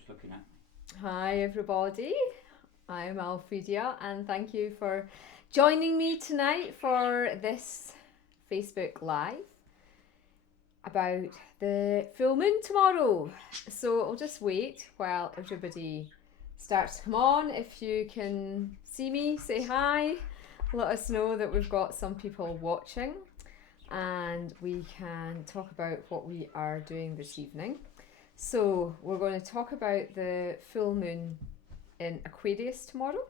who's looking at me. Hi everybody, I'm Alphedia and thank you for joining me tonight for this Facebook Live about the full moon tomorrow. So I'll just wait while everybody starts to come on. If you can see me, say hi, let us know that we've got some people watching and we can talk about what we are doing this evening. So we're going to talk about the full moon in Aquarius tomorrow,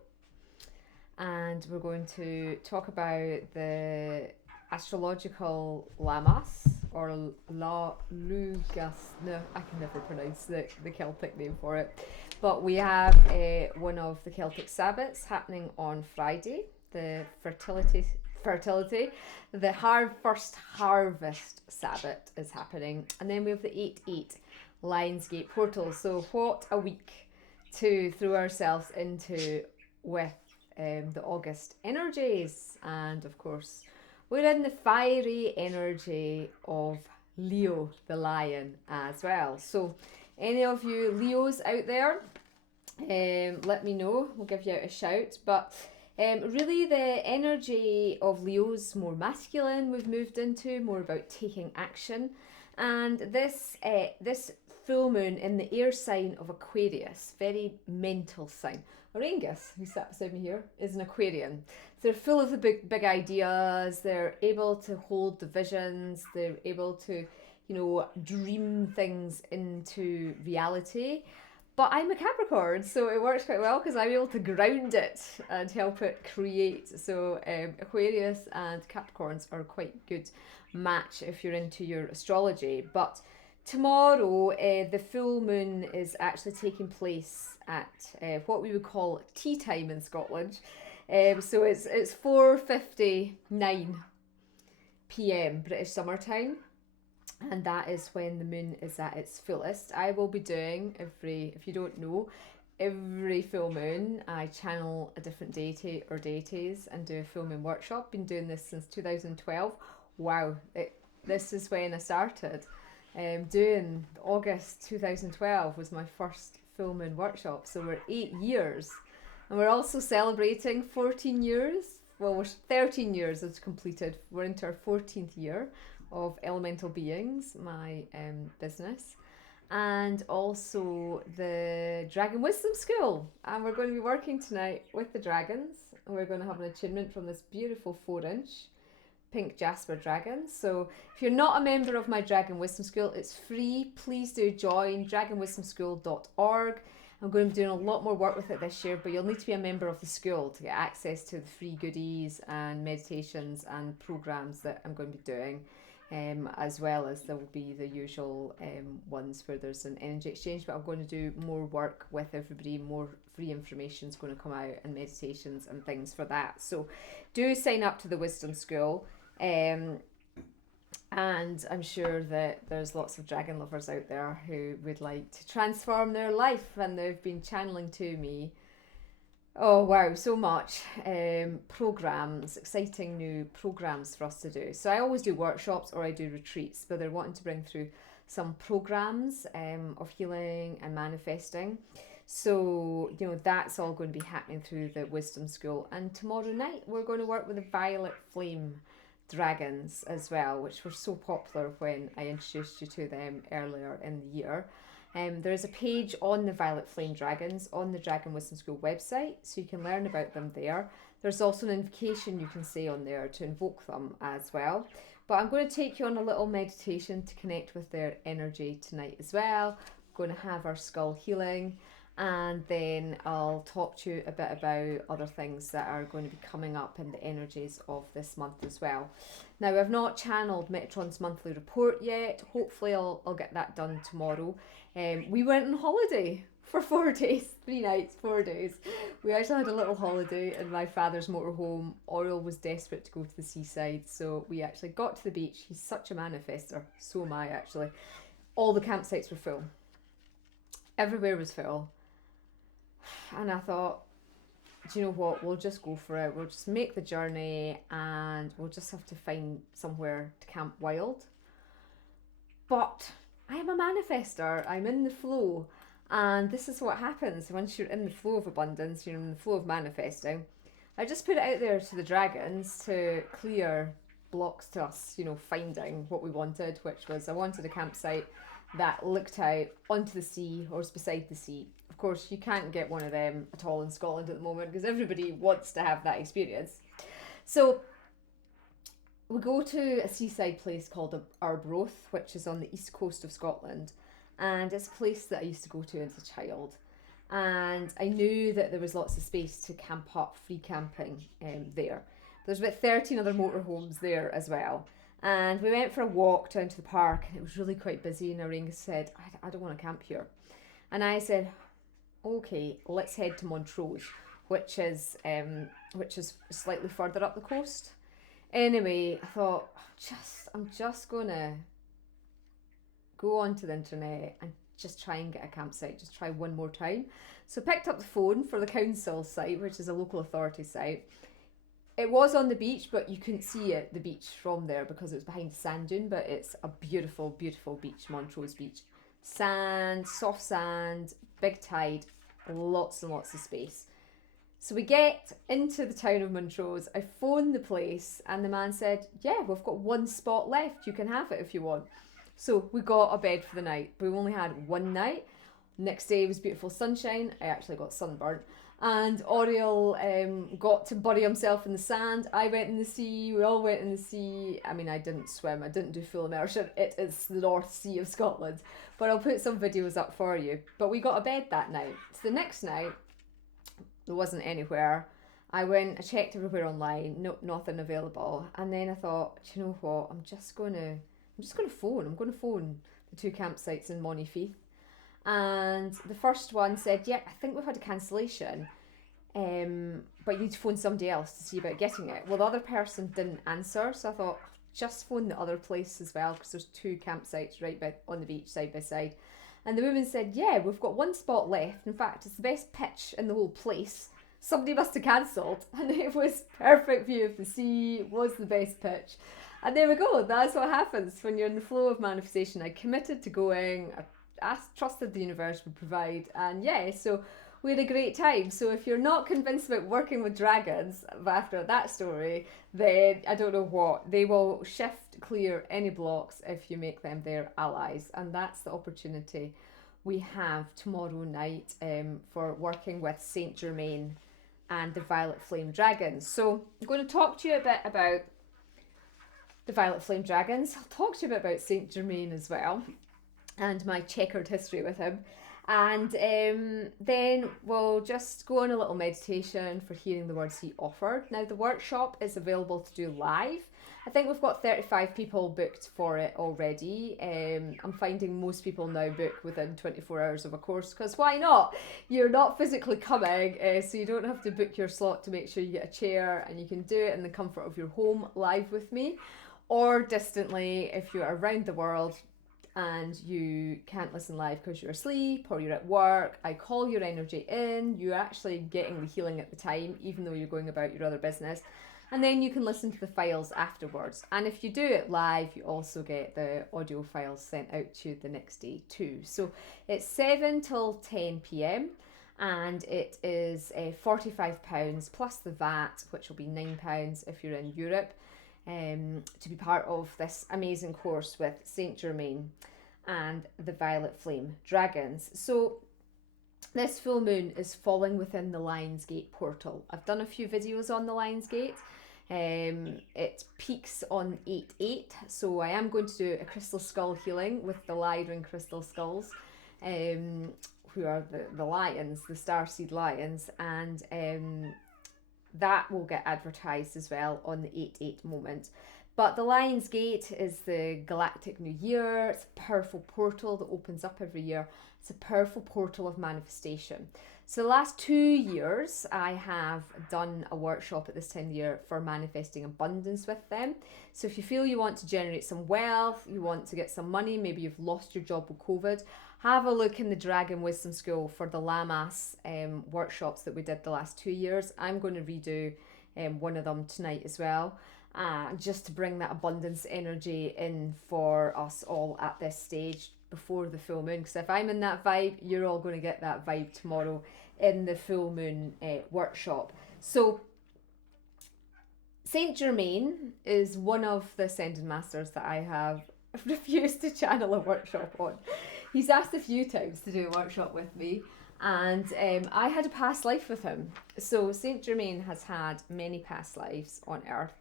and we're going to talk about the astrological Lammas or La Lugas. No, I can never pronounce the Celtic name for it. But we have one of the Celtic Sabbats happening on Friday, the fertility. The first harvest Sabbath is happening, and then we have the 8-8 Lionsgate portal. So what a week to throw ourselves into with the August energies, and of course we're in the fiery energy of Leo the lion as well. So any of you Leos out there, let me know, we'll give you a shout. But really the energy of Leo's more masculine, we've moved into more about taking action, and this full moon in the air sign of Aquarius, very mental sign. Auraengus, who sat beside me here, is an Aquarian. They're full of the big ideas. They're able to hold the visions. They're able to, dream things into reality. But I'm a Capricorn, so it works quite well because I'm able to ground it and help it create. So Aquarius and Capricorns are quite good match if you're into your astrology. But tomorrow, the full moon is actually taking place at what we would call tea time in Scotland. So it's 4:59 p.m. British summer time, and that is when the moon is at its fullest. I will be doing if you don't know, every full moon I channel a different deity or deities and do a full moon workshop. Been doing this since 2012. Wow, this is when I started. Doing August 2012 was my first full moon workshop, so we're 8 years, and we're also celebrating 14 years. Well, we're 13 years it's completed. We're into our 14th year of Elemental Beings, my business, and also the Dragon Wisdom School. And we're going to be working tonight with the dragons, and we're going to have an attunement from this beautiful 4-inch pink jasper dragon. So if you're not a member of my Dragon Wisdom School, it's free. Please do join dragonwisdomschool.org. I'm going to be doing a lot more work with it this year, but you'll need to be a member of the school to get access to the free goodies and meditations and programs that I'm going to be doing. As well as there will be the usual ones where there's an energy exchange, but I'm going to do more work with everybody. More free information is going to come out, and meditations and things for that. So do sign up to the Wisdom School. And I'm sure that there's lots of dragon lovers out there who would like to transform their life, and they've been channeling to me. Oh wow, so much programs, exciting new programs for us to do. So I always do workshops or I do retreats, but they're wanting to bring through some programs of healing and manifesting. So, that's all going to be happening through the Wisdom School. And tomorrow night we're going to work with the Violet Flame dragons as well, which were so popular when I introduced you to them earlier in the year. There is a page on the Violet Flame Dragons on the Dragon Wisdom School website, so you can learn about them there. There's also an invocation you can say on there to invoke them as well. But I'm going to take you on a little meditation to connect with their energy tonight as well. We're going to have our skull healing, and then I'll talk to you a bit about other things that are going to be coming up in the energies of this month as well. Now, I've not channeled Metron's monthly report yet. Hopefully I'll get that done tomorrow. We went on holiday for 4 days, 3 nights, 4 days. We actually had a little holiday in my father's motorhome. Auriel was desperate to go to the seaside, so we actually got to the beach. He's such a manifester. So am I, actually. All the campsites were full. Everywhere was full. And I thought, do you know what, we'll just go for it. We'll just make the journey, and we'll just have to find somewhere to camp wild. But I am a manifester. I'm in the flow, And this is what happens once you're in the flow of abundance, you're in the flow of manifesting. I just put it out there to the dragons to clear blocks to us, finding what we wanted, which was I wanted a campsite that looked out onto the sea or was beside the sea. Of course, you can't get one of them at all in Scotland at the moment because everybody wants to have that experience. So we go to a seaside place called Arbroath, which is on the east coast of Scotland, and it's a place that I used to go to as a child. And I knew that there was lots of space to camp up, free camping there. There's about 13 other motorhomes there as well. And we went for a walk down to the park, and it was really quite busy, and Auraengus said, I don't want to camp here. And I said, okay, let's head to Montrose, which is slightly further up the coast. Anyway, I thought, I'm just going to go onto the internet and just try and get a campsite, just try one more time. So I picked up the phone for the council site, which is a local authority site. It was on the beach, but you couldn't see the beach from there because it was behind a sand dune, but it's a beautiful, beautiful beach, Montrose Beach. Sand, soft sand, big tide, lots and lots of space. So we get into the town of Montrose. I phoned the place and the man said, yeah, we've got one spot left. You can have it if you want. So we got a bed for the night, but we only had one night. Next day was beautiful sunshine. I actually got sunburnt. And Auriel got to bury himself in the sand. I went in the sea. We all went in the sea. I mean, I didn't swim. I didn't do full immersion. It is the North Sea of Scotland. But I'll put some videos up for you. But we got a bed that night. So the next night, there wasn't anywhere. I checked everywhere online. Nothing available. And then I thought, you know what? I'm just going to phone. I'm going to phone the two campsites in Monifieth. And the first one said, yeah, I think we've had a cancellation, but you need to phone somebody else to see about getting it. Well, the other person didn't answer, so I thought, just phone the other place as well, because there's two campsites on the beach, side by side. And the woman said, yeah, we've got one spot left. In fact, it's the best pitch in the whole place. Somebody must have cancelled. And it was perfect view of the sea, it was the best pitch. And there we go, that's what happens when you're in the flow of manifestation. I committed to going, I trusted the universe would provide, and yeah, so we had a great time. So if you're not convinced about working with dragons after that story, then I don't know what. They will clear any blocks if you make them their allies, and that's the opportunity we have tomorrow night for working with Saint Germain and the Violet Flame Dragons. So I'm going to talk to you a bit about the Violet Flame Dragons. I'll talk to you a bit about Saint Germain as well, and my checkered history with him. And then we'll just go on a little meditation for hearing the words he offered. Now, the workshop is available to do live. I think we've got 35 people booked for it already. I'm finding most people now book within 24 hours of a course, because why not? You're not physically coming, so you don't have to book your slot to make sure you get a chair, and you can do it in the comfort of your home live with me, or distantly if you're around the world and you can't listen live because you're asleep or you're at work. I call your energy in. You're actually getting the healing at the time, even though you're going about your other business. And then you can listen to the files afterwards. And if you do it live, you also get the audio files sent out to you the next day too. So it's 7 till 10 p.m. and it is £45 plus the VAT, which will be £9 if you're in Europe. To be part of this amazing course with Saint Germain and the Violet Flame Dragons. So this full moon is falling within the Lionsgate portal. I've done a few videos on the Lionsgate. It peaks on 8/8, so I am going to do a crystal skull healing with the Lyran crystal skulls, who are the lions, the starseed lions, and that will get advertised as well on the 8/8 moment. But the Lion's Gate is the galactic new year. It's a powerful portal that opens up every year. It's a powerful portal of manifestation. So the last 2 years, I have done a workshop at this time of the year for manifesting abundance with them. So if you feel you want to generate some wealth, you want to get some money, maybe you've lost your job with COVID, have a look in the Dragon Wisdom School for the Lamas workshops that we did the last 2 years. I'm going to redo one of them tonight as well, just to bring that abundance energy in for us all at this stage. before the full moon, because if I'm in that vibe, you're all going to get that vibe tomorrow in the full moon workshop. So Saint Germain is one of the Ascended Masters that I have refused to channel a workshop on. He's asked a few times to do a workshop with me, and I had a past life with him. So Saint Germain has had many past lives on Earth,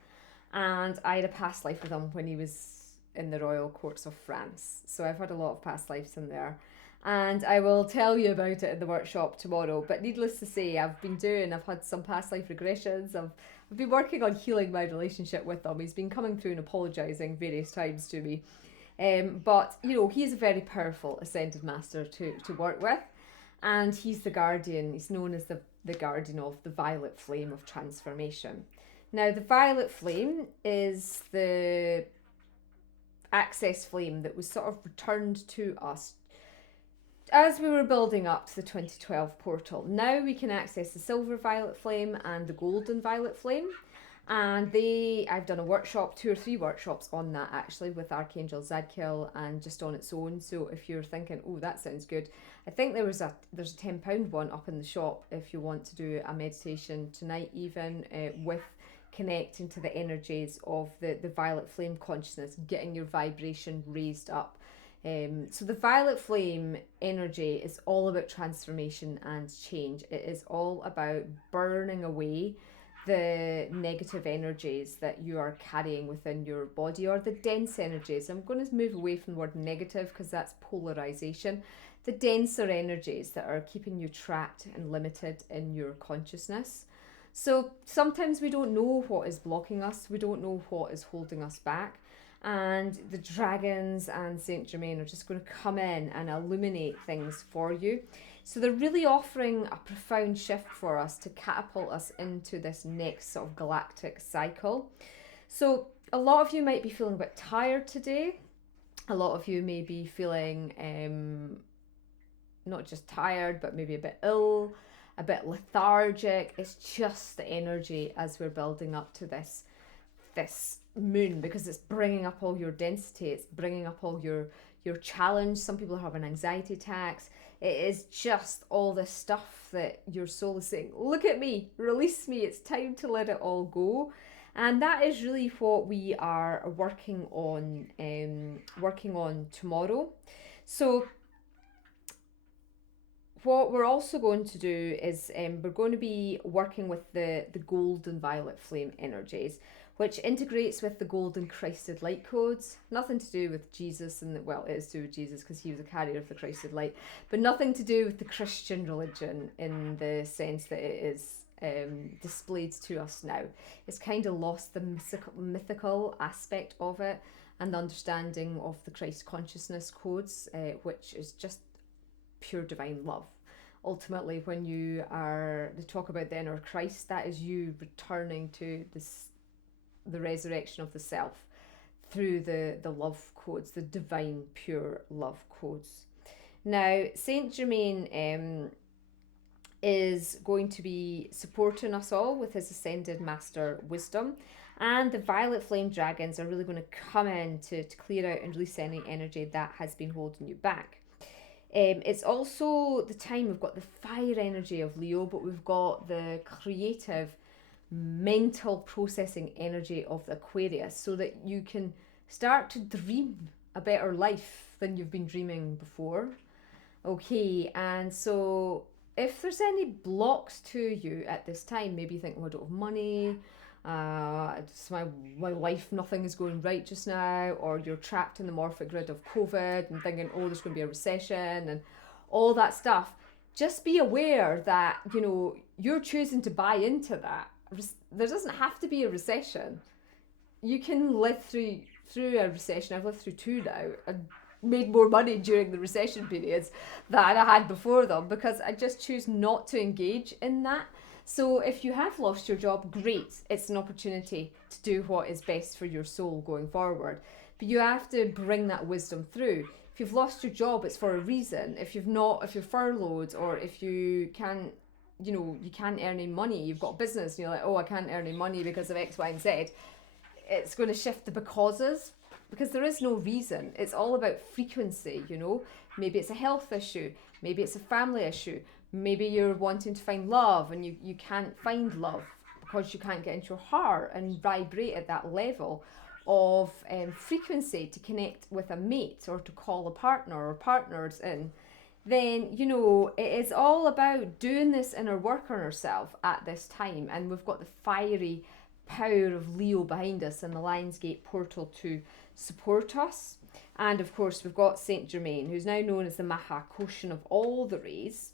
and I had a past life with him when he was in the royal courts of France. So I've had a lot of past lives in there, and I will tell you about it in the workshop tomorrow. But needless to say, I've had some past life regressions. I've been working on healing my relationship with him. He's been coming through and apologising various times to me. But, you know, he's a very powerful Ascended Master to work with. And he's the guardian. He's known as the guardian of the violet flame of transformation. Now, the violet flame is the access flame that was sort of returned to us as we were building up to the 2012 portal. Now we can access the silver violet flame and the golden violet flame. And I've done a workshop, 2 or 3 workshops on that actually, with Archangel Zadkiel and just on its own. So if you're thinking, oh, that sounds good, I think there's a £10 one up in the shop if you want to do a meditation tonight, even with connecting to the energies of the violet flame consciousness, getting your vibration raised up. So the violet flame energy is all about transformation and change. It is all about burning away the negative energies that you are carrying within your body, or the dense energies. I'm going to move away from the word negative because that's polarization. The denser energies that are keeping you trapped and limited in your consciousness. So sometimes we don't know what is blocking us. We don't know what is holding us back. And the dragons and Saint Germain are just going to come in and illuminate things for you. So they're really offering a profound shift for us to catapult us into this next sort of galactic cycle. So a lot of you might be feeling a bit tired today. A lot of you may be feeling not just tired, but maybe a bit ill, a bit lethargic. It's just the energy as we're building up to this moon, because it's bringing up all your density, it's bringing up all your challenge. Some people are having anxiety attacks. It is just all this stuff that your soul is saying, look at me, release me, it's time to let it all go. And that is really what we are working on tomorrow. So what we're also going to do is we're going to be working with the golden violet flame energies, which integrates with the golden Christed light codes. Nothing to do with Jesus, and well, it is to do with Jesus because he was a carrier of the Christed light, but nothing to do with the Christian religion in the sense that it is displayed to us now. It's kind of lost the mythical aspect of it and the understanding of the Christ consciousness codes, which is just pure divine love. Ultimately, when they talk about the inner Christ, that is you returning to the resurrection of the self through the love codes, the divine pure love codes. Now, Saint Germain is going to be supporting us all with his Ascended Master wisdom, and the violet flame dragons are really going to come in to clear out and release any energy that has been holding you back. It's also the time we've got the fire energy of Leo, but we've got the creative mental processing energy of the Aquarius, so that you can start to dream a better life than you've been dreaming before. Okay, and so if there's any blocks to you at this time, maybe you think, oh, I don't have money, just my life, nothing is going right just now, or you're trapped in the morphic grid of COVID and thinking, oh, there's going to be a recession and all that stuff. Just be aware that, you know, you're choosing to buy into that. There doesn't have to be a recession. You can live through a recession. I've lived through 2 now and made more money during the recession periods than I had before them, because I just choose not to engage in that. So if you have lost your job, great. It's an opportunity to do what is best for your soul going forward. But you have to bring that wisdom through. If you've lost your job, it's for a reason. If you're furloughed, or if you can't earn any money, you've got a business and you're like, oh, I can't earn any money because of X, Y, and Z, it's going to shift the becauses because there is no reason. It's all about frequency, you know. Maybe it's a health issue, maybe it's a family issue, maybe you're wanting to find love and you can't find love because you can't get into your heart and vibrate at that level of frequency to connect with a mate or to call a partner or partners in. Then, you know, it is all about doing this inner work on ourselves at this time. And we've got the fiery power of Leo behind us and the Lionsgate portal to support us. And of course, we've got Saint Germain, who's now known as the Maha Koshin of all the rays.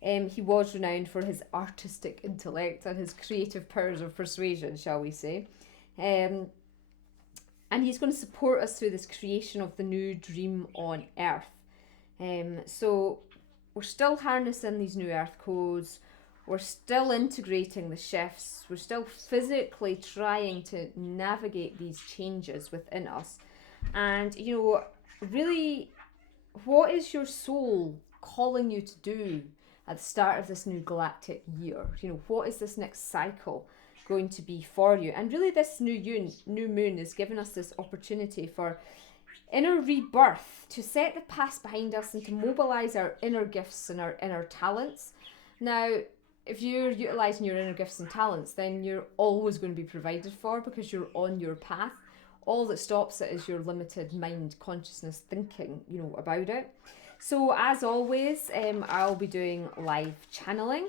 He was renowned for his artistic intellect and his creative powers of persuasion, shall we say. And he's going to support us through this creation of the new dream on Earth. So we're still harnessing these new Earth codes. We're still integrating the shifts. We're still physically trying to navigate these changes within us. And, you know, really, what is your soul calling you to do at the start of this new galactic year? You know, what is this next cycle going to be for you? And really, this new moon is giving us this opportunity for inner rebirth, to set the past behind us and to mobilize our inner gifts and our inner talents. Now, if you're utilizing your inner gifts and talents, then you're always going to be provided for because you're on your path. All that stops it is your limited mind consciousness thinking, you know, about it. So as always, I'll be doing live channeling.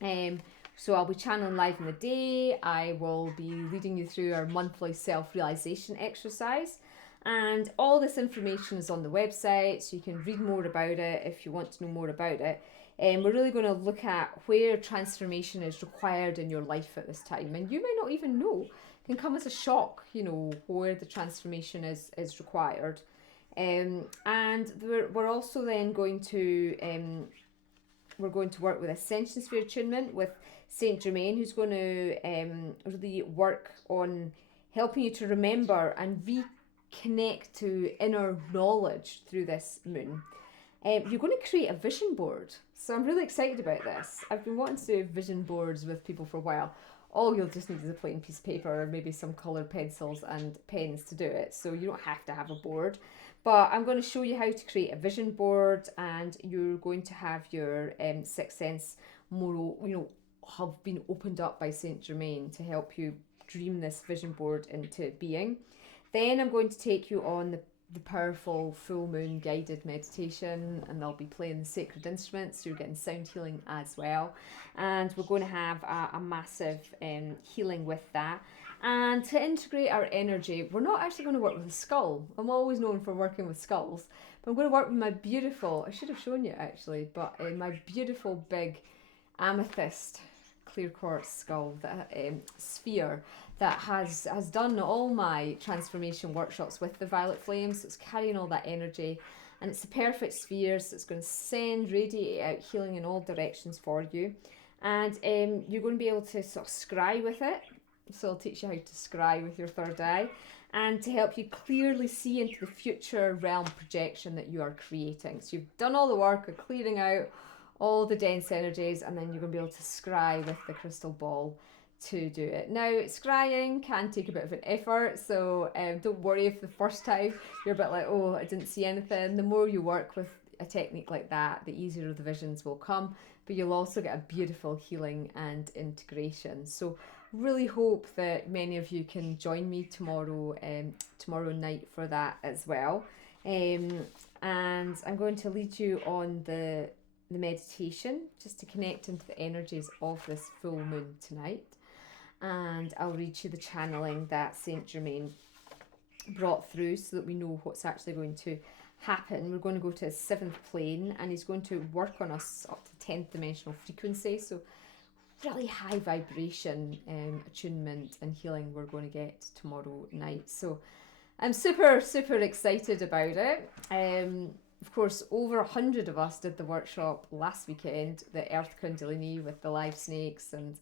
So I'll be channeling live in the day. I will be leading you through our monthly self-realization exercise. And all this information is on the website, so you can read more about it if you want to know more about it. And we're really going to look at where transformation is required in your life at this time. And you may not even know. It can come as a shock, you know, where the transformation is required. And we're also then going to work with Ascension Sphere Attunement with Saint Germain, who's going to really work on helping you to remember and reconnect to inner knowledge through this moon. You're going to create a vision board. So I'm really excited about this. I've been wanting to do vision boards with people for a while. All you'll just need is a plain piece of paper, maybe some coloured pencils and pens to do it. So you don't have to have a board. But I'm going to show you how to create a vision board, and you're going to have your sixth sense more, you know, have been opened up by Saint Germain to help you dream this vision board into being. Then I'm going to take you on the powerful full moon guided meditation, and they'll be playing the sacred instruments, so you're getting sound healing as well. And we're going to have a massive healing with that. And to integrate our energy, we're not actually going to work with a skull. I'm always known for working with skulls, but I'm going to work with my beautiful, I should have shown you actually, but my beautiful big amethyst clear quartz skull, that sphere that has done all my transformation workshops with the violet flames. So it's carrying all that energy, and it's the perfect sphere, so it's going to send, radiate out healing in all directions for you. And you're going to be able to sort of scry with it. So I'll teach you how to scry with your third eye, and to help you clearly see into the future realm projection that you are creating. So you've done all the work of clearing out all the dense energies, and then you're going to be able to scry with the crystal ball to do it. Now, scrying can take a bit of an effort, so don't worry if the first time you're a bit like, oh, I didn't see anything. The more you work with a technique like that, the easier the visions will come, but you'll also get a beautiful healing and integration. So really hope that many of you can join me tomorrow night for that as well. And I'm going to lead you on the meditation just to connect into the energies of this full moon tonight. And I'll read you the channeling that Saint Germain brought through so that we know what's actually going to happen. We're going to go to his 7th plane, and he's going to work on us up to 10th dimensional frequency. So really high vibration attunement and healing we're going to get tomorrow night. So I'm super excited about it. Of course, over 100 of us did the workshop last weekend, the Earth Kundalini with the live snakes and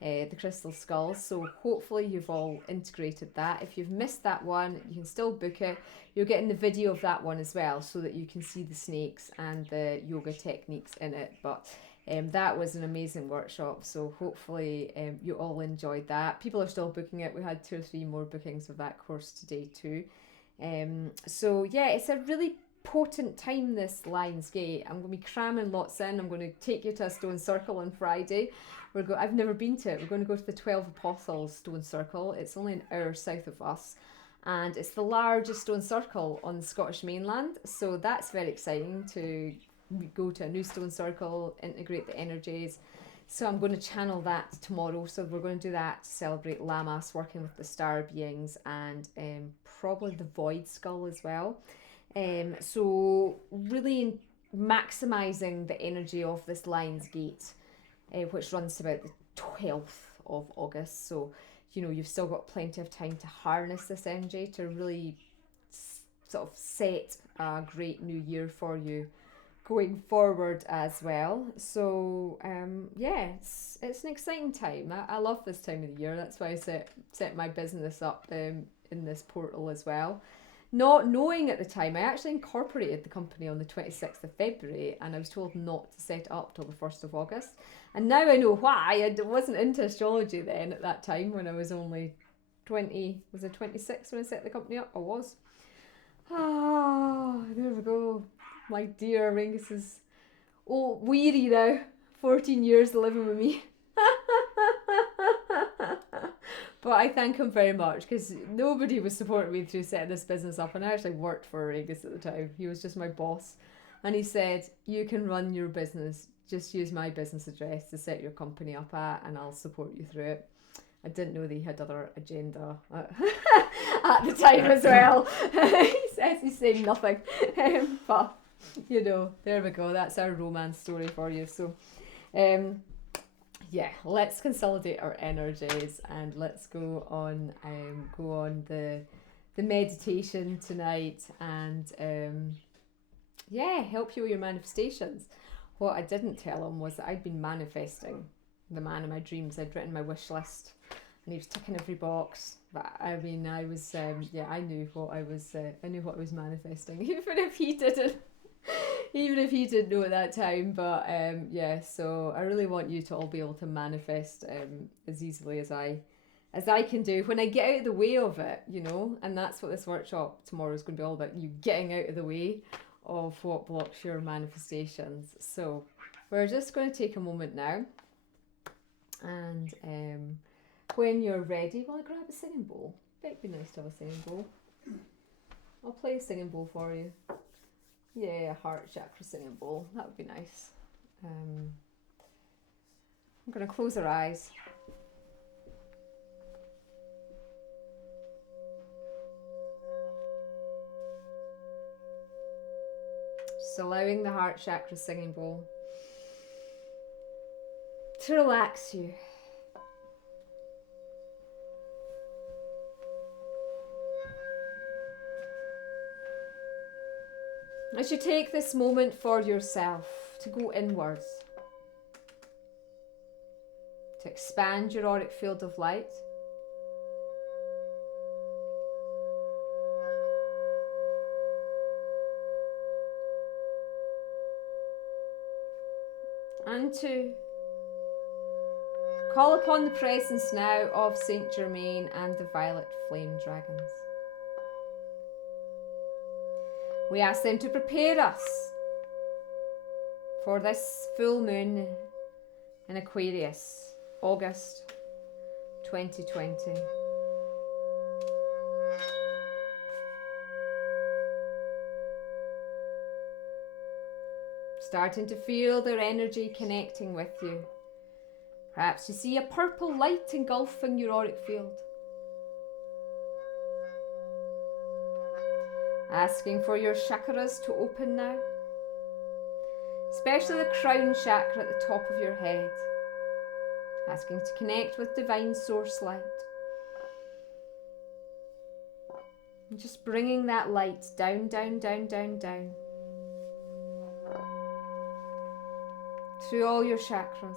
the crystal skulls. So hopefully you've all integrated that. If you've missed that one, you can still book it. You're getting the video of that one as well, so that you can see the snakes and the yoga techniques in it. But that was an amazing workshop, so hopefully you all enjoyed that. People are still booking it. We had 2 or 3 more bookings of that course today too. So yeah, it's a really potent time, this Lion's Gate. I'm going to be cramming lots in. I'm going to take you to a stone circle on Friday. I've never been to it. We're going to go to the 12 Apostles stone circle. It's only an hour south of us, and it's the largest stone circle on the Scottish mainland. So that's very exciting to go to a new stone circle, integrate the energies. So I'm going to channel that tomorrow. So we're going to do that to celebrate Lammas, working with the star beings, and probably the void skull as well. So really maximising the energy of this Lion's Gate, which runs to about the 12th of August. So, you know, you've still got plenty of time to harness this energy to really sort of set a great new year for you going forward as well. So yeah, it's an exciting time. I love this time of the year. That's why I set my business up in this portal as well. Not knowing at the time, I actually incorporated the company on the 26th of February, and I was told not to set it up till the 1st of August. And now I know why. I wasn't into astrology then at that time, when I was only 20. Was I 26 when I set the company up? I was. Ah, there we go. My dear Auraengus is weary now. 14 years living with me. But I thank him very much, because nobody was supporting me through setting this business up, and I actually worked for Auraengus at the time. He was just my boss, and he said, you can run your business, just use my business address to set your company up at, and I'll support you through it. I didn't know that he had other agenda at the time as well. He says he's saying nothing, but you know, there we go. That's our romance story for you. So yeah, let's consolidate our energies, and let's go on the meditation tonight, and yeah, help you with your manifestations. What I didn't tell him was that I'd been manifesting the man of my dreams. I'd written my wish list, and he was ticking every box. But I mean, I was I knew what I was manifesting, even if he didn't. Even if he didn't know at that time. But yeah, so I really want you to all be able to manifest as easily as I can do, when I get out of the way of it, you know. And that's what this workshop tomorrow is going to be all about, you getting out of the way of what blocks your manifestations. So we're just going to take a moment now, and when you're ready, will I grab a singing bowl? It'd be nice to have a singing bowl. I'll play a singing bowl for you. Yeah, heart chakra singing bowl. That would be nice. I'm going to close our eyes. Just allowing the heart chakra singing bowl to relax you. As you take this moment for yourself to go inwards, to expand your auric field of light, and to call upon the presence now of Saint Germain and the violet flame dragons. We ask them to prepare us for this full moon in Aquarius, August 2020. Starting to feel their energy connecting with you. Perhaps you see a purple light engulfing your auric field. Asking for your chakras to open now, especially the crown chakra at the top of your head. Asking to connect with divine source light. And just bringing that light down, down, down, down, down. Through all your chakras.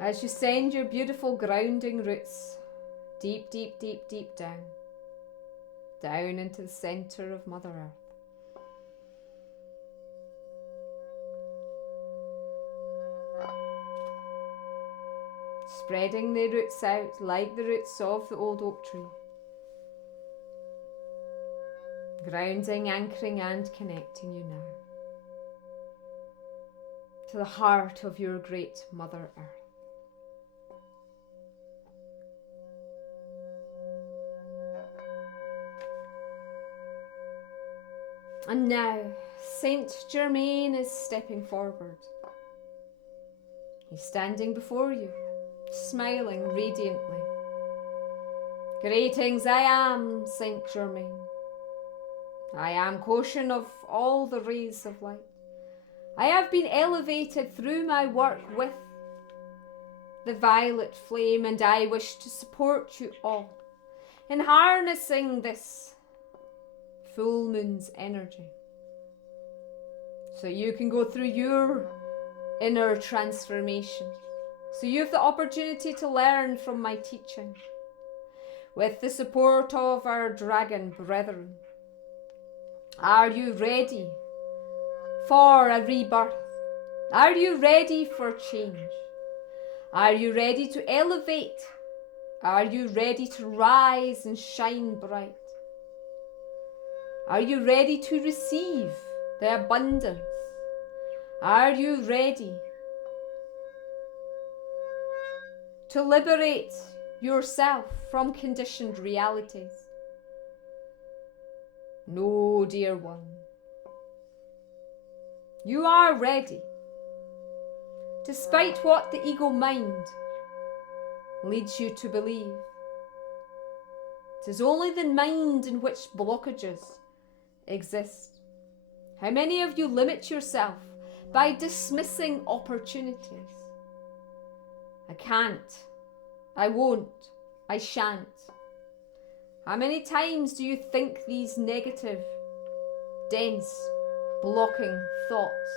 As you send your beautiful grounding roots deep, deep, deep, deep down. Down into the centre of Mother Earth. spreading their roots out like the roots of the old oak tree. Grounding, anchoring and connecting you now to the heart of your great Mother Earth. And now, Saint Germain is stepping forward. He's standing before you, smiling radiantly. Greetings, I am Saint Germain. I am caution of all the rays of light. I have been elevated through my work with the violet flame, and I wish to support you all in harnessing this full moon's energy, so you can go through your inner transformation, so you have the opportunity to learn from my teaching with the support of our dragon brethren. Are you ready for a rebirth? Are you ready for change? Are you ready to elevate? Are you ready to rise and shine bright? Are you ready to receive the abundance? Are you ready to liberate yourself from conditioned realities? No, dear one. You are ready, despite what the ego mind leads you to believe. It is only the mind in which blockages exist. How many of you limit yourself by dismissing opportunities? I can't, I won't, I shan't. How many times do you think these negative, dense, blocking thoughts?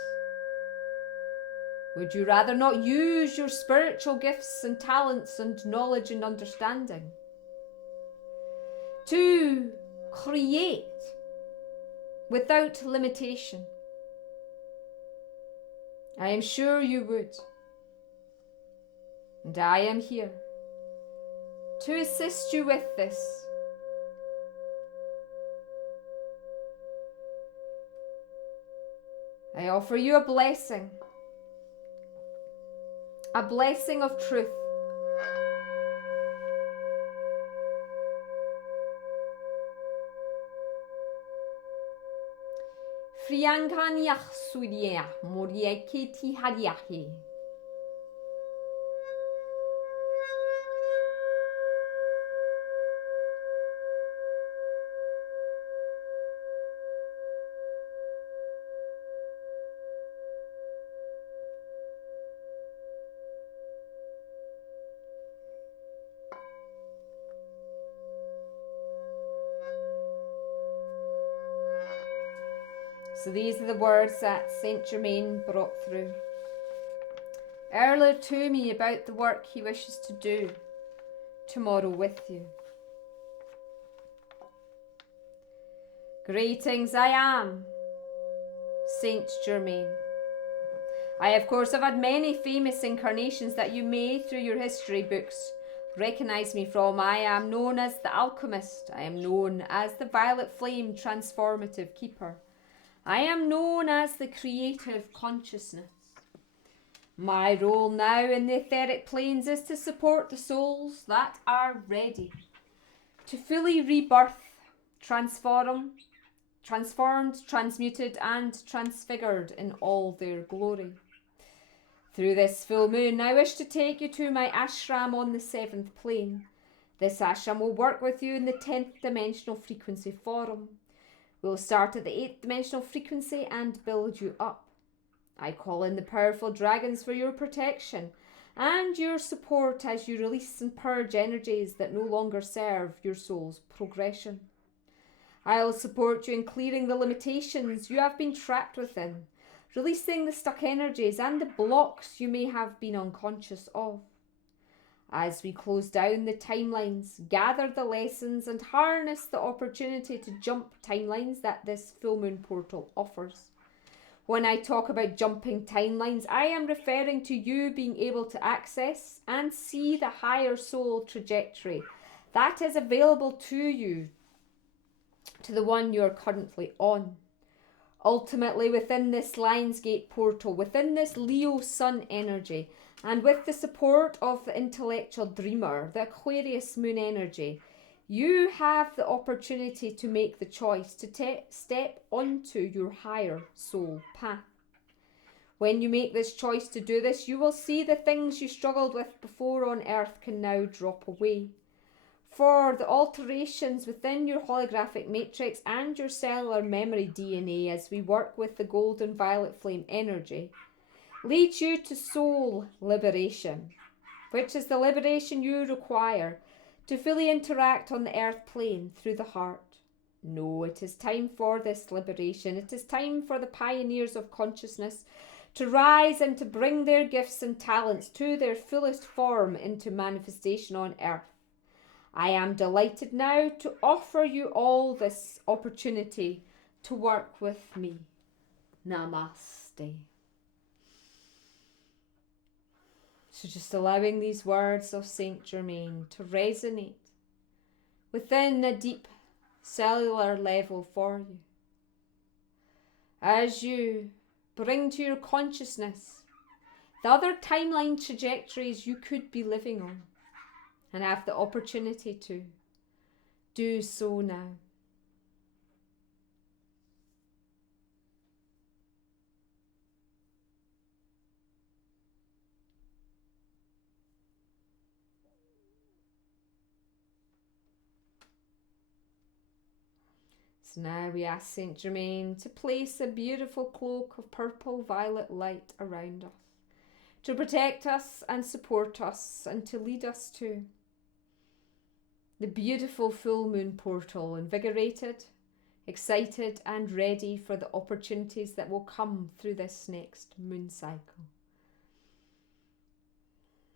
Would you rather not use your spiritual gifts and talents and knowledge and understanding to create without limitation? I am sure you would. And I am here to assist you with this. I offer you a blessing of truth. Frianganyach sudia moriekiti hadiahi. So these are the words that Saint Germain brought through earlier to me about the work he wishes to do tomorrow with you. Greetings, I am Saint Germain. I, of course, have had many famous incarnations that you may, through your history books, recognise me from. I am known as the alchemist. I am known as the violet flame transformative keeper. I am known as the creative consciousness. My role now in the etheric planes is to support the souls that are ready to fully rebirth, transformed, transmuted and transfigured in all their glory. Through this full moon, I wish to take you to my ashram on the 7th plane. This ashram will work with you in the 10th dimensional frequency forum. We'll start at the 8th dimensional frequency and build you up. I call in the powerful dragons for your protection and your support as you release and purge energies that no longer serve your soul's progression. I'll support you in clearing the limitations you have been trapped within, releasing the stuck energies and the blocks you may have been unconscious of. As we close down the timelines, gather the lessons and harness the opportunity to jump timelines that this full moon portal offers. When I talk about jumping timelines, I am referring to you being able to access and see the higher soul trajectory that is available to you, to the one you're currently on. Ultimately, within this Lionsgate portal, within this Leo Sun energy, and with the support of the intellectual dreamer, the Aquarius moon energy, you have the opportunity to make the choice to step onto your higher soul path. When you make this choice to do this, you will see the things you struggled with before on earth can now drop away. For the alterations within your holographic matrix and your cellular memory DNA as we work with the golden violet flame energy leads you to soul liberation, which is the liberation you require to fully interact on the earth plane through the heart. No, it is time for this liberation. It is time for the pioneers of consciousness to rise and to bring their gifts and talents to their fullest form into manifestation on earth. I am delighted now to offer you all this opportunity to work with me. Namaste. So just allowing these words of Saint Germain to resonate within a deep cellular level for you. As you bring to your consciousness the other timeline trajectories you could be living on, and have the opportunity to do so now. So now we ask Saint Germain to place a beautiful cloak of purple violet light around us, to protect us and support us, and to lead us to the beautiful full moon portal, invigorated, excited and ready for the opportunities that will come through this next moon cycle.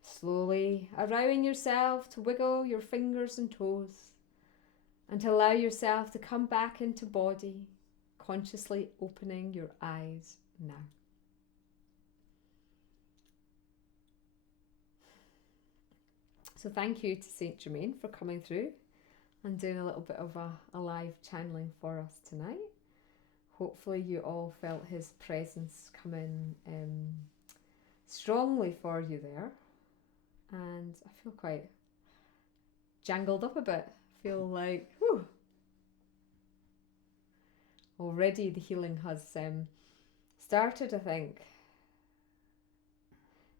Slowly allowing yourself to wiggle your fingers and toes and to allow yourself to come back into body, consciously opening your eyes now. So thank you to Saint Germain for coming through and doing a little bit of a live channeling for us tonight. Hopefully you all felt his presence come in strongly for you there. And I feel quite jangled up a bit. I feel like, whew. Already the healing has started, I think.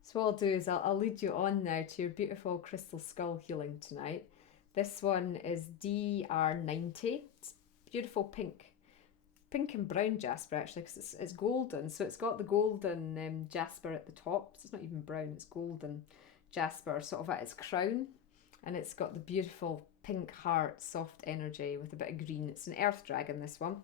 So what I'll do is I'll lead you on now to your beautiful crystal skull healing tonight. This one is DR90. It's beautiful pink and brown jasper actually, because it's golden. So it's got the golden jasper at the top. So it's not even brown, it's golden jasper sort of at its crown. And it's got the beautiful pink heart, soft energy with a bit of green. It's an earth dragon, this one.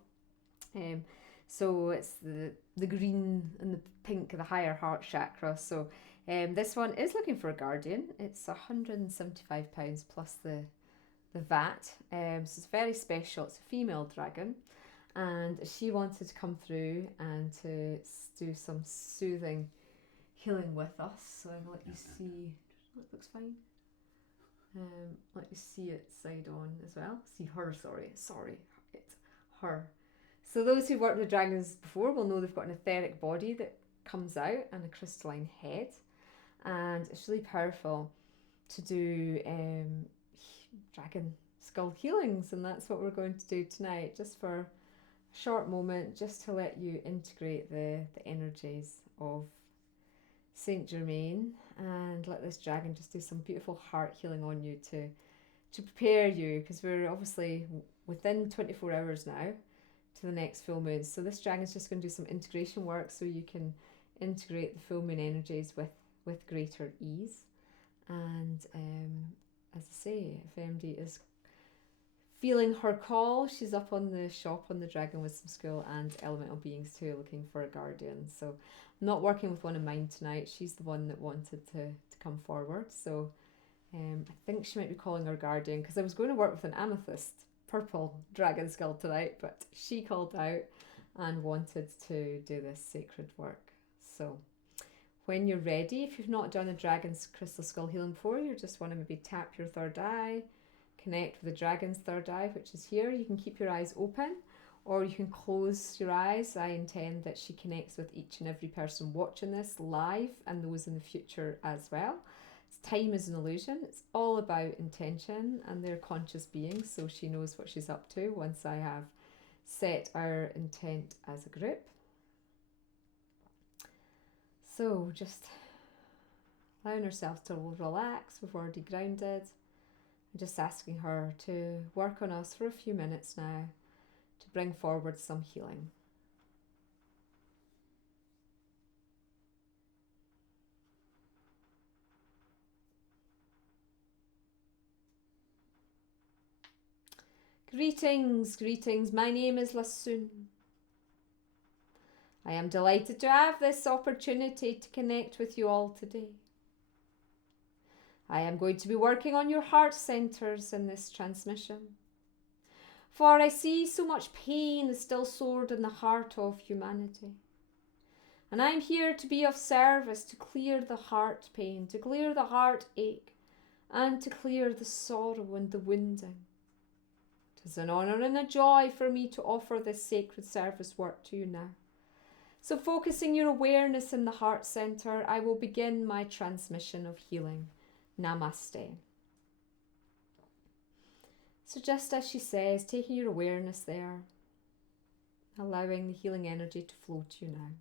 So it's the green and the pink, the higher heart chakra. So this one is looking for a guardian. It's £175 plus the VAT. So it's very special. It's a female dragon. And she wanted to come through and to do some soothing healing with us. So I'll let you see. That looks fine. Let you see it side on as well. See her, sorry, it's her. So those who've worked with dragons before will know they've got an etheric body that comes out and a crystalline head. And it's really powerful to do dragon skull healings, and that's what we're going to do tonight, just for a short moment, just to let you integrate the energies of Saint Germain and let this dragon just do some beautiful heart healing on you to prepare you, because we're obviously within 24 hours now to the next full moon. So this dragon's just going to do some integration work so you can integrate the full moon energies with greater ease. And as I say, if MD is feeling her call, she's up on the shop on the Dragon Wisdom School and Elemental Beings too, looking for a guardian. So I'm not working with one of mine tonight. She's the one that wanted to come forward. So I think she might be calling her guardian, because I was going to work with an amethyst purple dragon skull tonight, but she called out and wanted to do this sacred work. So when you're ready, if you've not done a dragon's crystal skull healing before, you just want to maybe tap your third eye, connect with the dragon's third eye, which is here. You can keep your eyes open or you can close your eyes. I intend that she connects with each and every person watching this live and those in the future as well. Time is an illusion. It's all about intention and their conscious beings, so she knows what she's up to once I have set our intent as a group. So just allowing ourselves to relax. We've already grounded. I'm just asking her to work on us for a few minutes now to bring forward some healing. Greetings, greetings. My name is Lassoon. I am delighted to have this opportunity to connect with you all today. I am going to be working on your heart centers in this transmission. For I see so much pain is still stored in the heart of humanity. And I am here to be of service to clear the heart pain, to clear the heartache, and to clear the sorrow and the wounding. It is an honour and a joy for me to offer this sacred service work to you now. So focusing your awareness in the heart centre, I will begin my transmission of healing. Namaste. So just as she says, taking your awareness there, allowing the healing energy to flow to you now.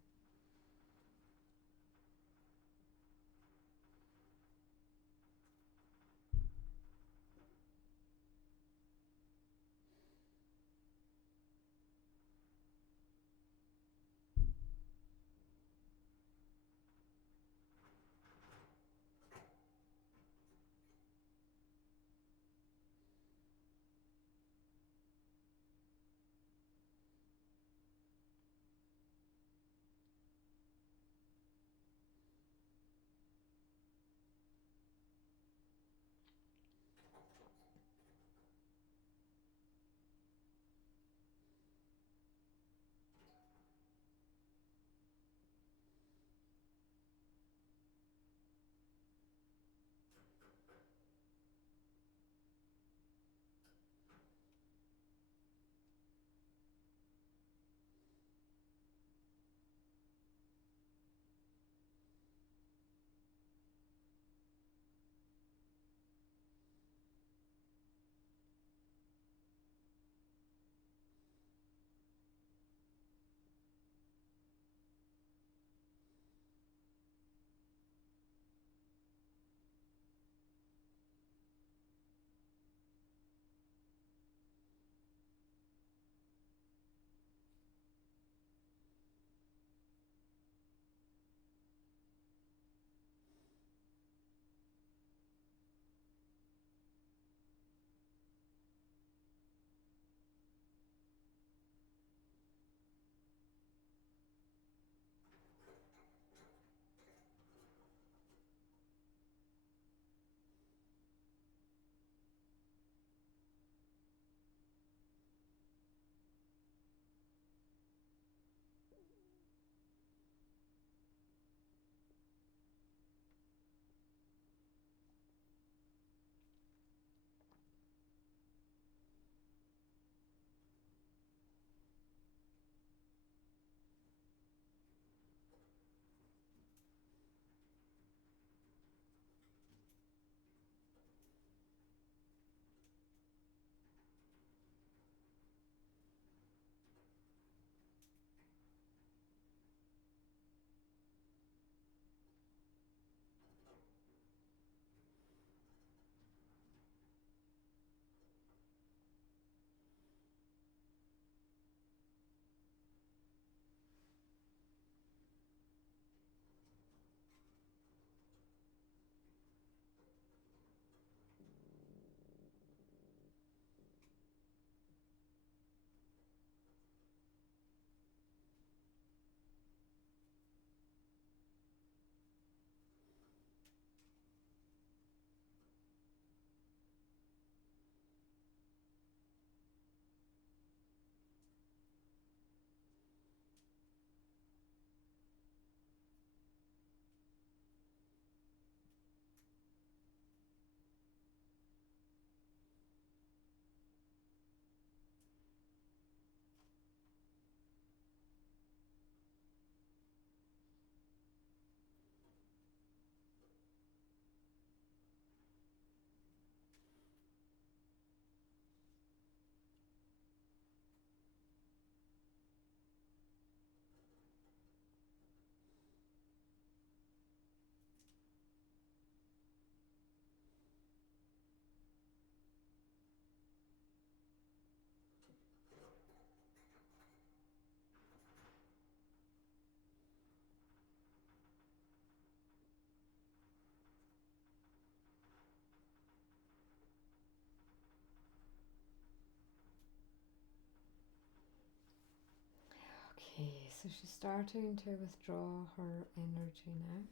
so she's starting to withdraw her energy now.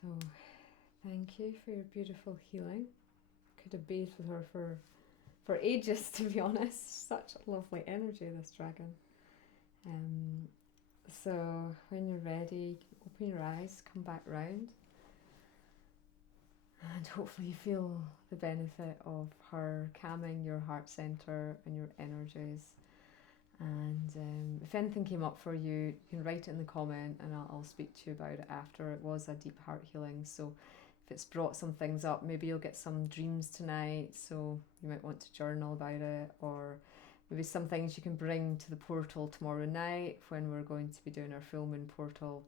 So thank you for your beautiful healing. Could have bathed with her for ages, to be honest. Such lovely energy, this dragon. So when you're ready, open your eyes, come back round, and hopefully you feel the benefit of her calming your heart center and your energies. And if anything came up for you, you can write it in the comment, and I'll speak to you about it after. It was a deep heart healing, so if it's brought some things up, maybe you'll get some dreams tonight, so you might want to journal about it, or maybe some things you can bring to the portal tomorrow night when we're going to be doing our full moon portal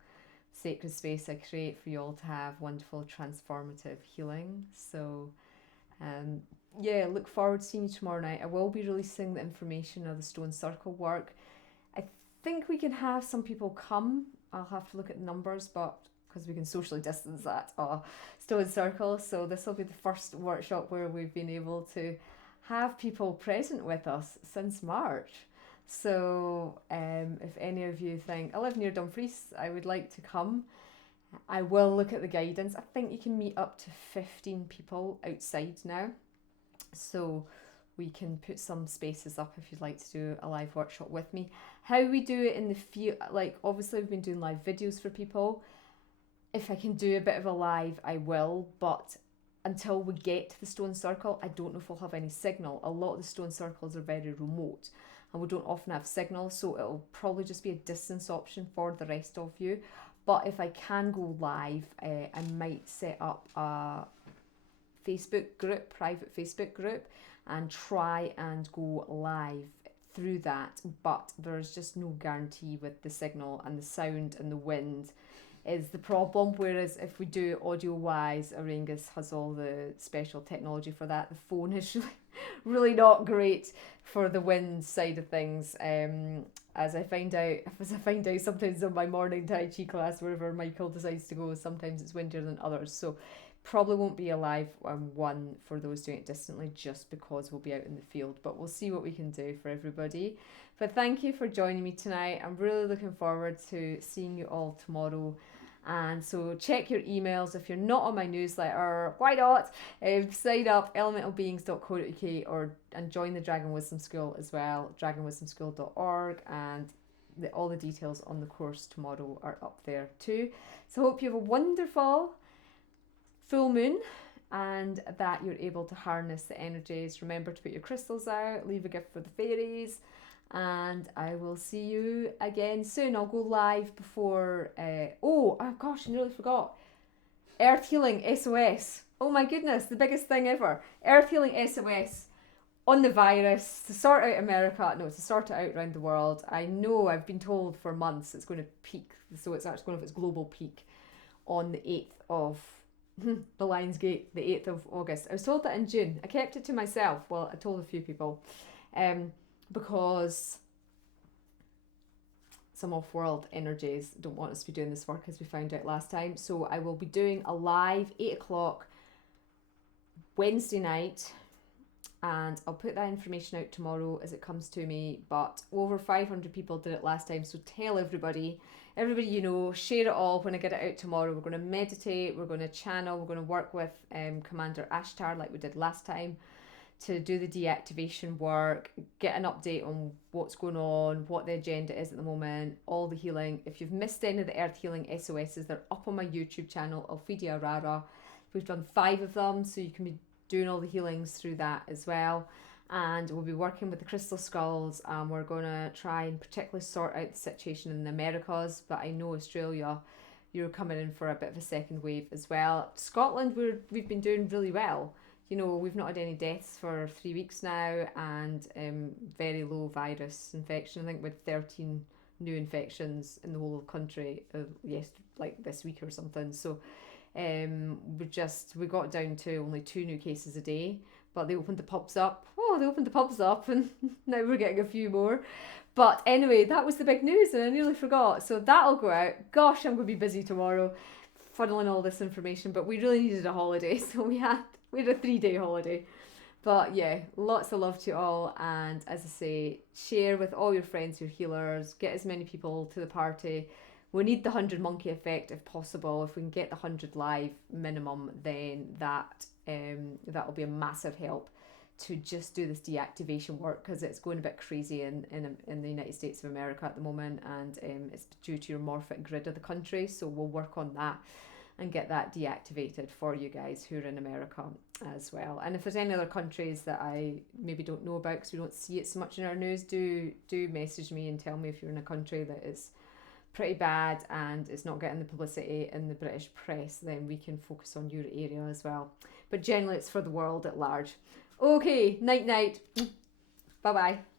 sacred space I create for you all to have wonderful transformative healing. So yeah, look forward to seeing you tomorrow night. I will be releasing the information of the stone circle work. I think we can have some people come. I'll have to look at the numbers, but because we can socially distance that stone circle. So this will be the first workshop where we've been able to have people present with us since March. So if any of you think, I live near Dumfries, I would like to come, I will look at the guidance. I think you can meet up to 15 people outside now. So we can put some spaces up if you'd like to do a live workshop with me. How we do it in the field, like obviously we've been doing live videos for people. If I can do a bit of a live, I will, but until we get to the stone circle, I don't know if we'll have any signal. A lot of the stone circles are very remote and we don't often have signal, so it'll probably just be a distance option for the rest of you. But if I can go live, I might set up a Facebook group, private Facebook group, and try and go live through that. But there's just no guarantee with the signal, and the sound and the wind is the problem. Whereas if we do audio wise, Auraengus has all the special technology for that. The phone is really not great for the wind side of things. As I find out sometimes on my morning Tai Chi class, wherever Michael decides to go, sometimes it's windier than others. So probably won't be a live one for those doing it distantly, just because we'll be out in the field. But we'll see what we can do for everybody. But thank you for joining me tonight. I'm really looking forward to seeing you all tomorrow. And so check your emails. If you're not on my newsletter, why not? Sign up, elementalbeings.co.uk, and join the Dragon Wisdom School as well, dragonwisdomschool.org, and all the details on the course tomorrow are up there too. So hope you have a wonderful full moon and that you're able to harness the energies. Remember to put your crystals out, leave a gift for the fairies, and I will see you again soon. I'll go live before, oh gosh, I nearly forgot. Earth Healing SOS. Oh my goodness, the biggest thing ever. Earth Healing SOS on the virus to sort out America. No, to sort it out around the world. I know, I've been told for months it's going to peak. So it's actually going to have its global peak on the 8th of the Lion's Gate, the 8th of August. I was told that in June. I kept it to myself. Well, I told a few people. Because some off-world energies don't want us to be doing this work, as we found out last time. So I will be doing a live 8 o'clock Wednesday night, and I'll put that information out tomorrow as it comes to me. But over 500 people did it last time, so tell everybody you know, share it all when I get it out tomorrow. We're going to meditate, we're going to channel, we're going to work with Commander Ashtar like we did last time, to do the deactivation work, get an update on what's going on, what the agenda is at the moment, all the healing. If you've missed any of the Earth Healing SOSs, they're up on my YouTube channel, Alphedia Arara. We've done 5 of them, so you can be doing all the healings through that as well. And we'll be working with the crystal skulls, and we're going to try and particularly sort out the situation in the Americas. But I know Australia, you're coming in for a bit of a second wave as well. Scotland, we've been doing really well. You know, we've not had any deaths for 3 weeks now, and very low virus infection. I think with 13 new infections in the whole of the country, like this week or something. So we got down to only 2 new cases a day, but they opened the pubs up. And now we're getting a few more. But anyway, that was the big news, and I nearly forgot. So that'll go out. Gosh, I'm going to be busy tomorrow funneling all this information, but we really needed a holiday, so we had a 3-day holiday. But yeah, lots of love to you all. And as I say, share with all your friends who are healers. Get as many people to the party. We need the 100 monkey effect if possible. If we can get the 100 live minimum, then that'll be a massive help to just do this deactivation work, because it's going a bit crazy in the United States of America at the moment, and it's due to your morphic grid of the country. So we'll work on that and get that deactivated for you guys who are in America as well. And if there's any other countries that I maybe don't know about because we don't see it so much in our news, do message me and tell me if you're in a country that is pretty bad and it's not getting the publicity in the British press, then we can focus on your area as well. But generally it's for the world at large. Okay, night night. Bye bye.